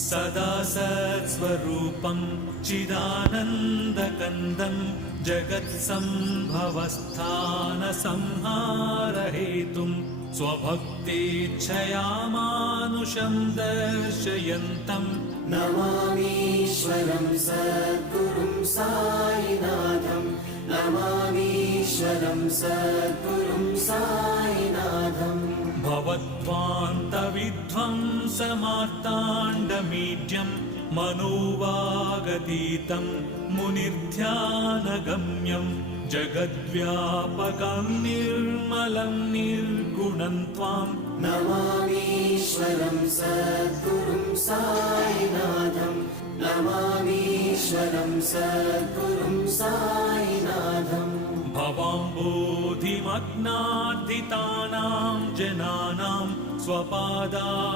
सदा सत्स्वरूपं चिदानन्दकन्दं जगत्सम्भवस्थानसंहारहेतुं स्वभक्तेच्छया मानुषं दर्शयन्तं नमामीश्वरं सद्गुरुं साईनाथं नमामीश्वरं सद्गुरुं साईनाथम् भवद्ध्वान्तविध्वंसमार्ताण्डमीड्यं मनोवागतीतं मुनिर्ध्यानगम्यं जगद्व्यापकं निर्मलं निर्गुणं त्वां नमामीश्वरं सद्गुरुं साईनाथं नमामीश्वरं सद्गुरुं साईनाथम् भवाम्बोधिमग्नार्दितानां जनानां स्वपादाश्रितानां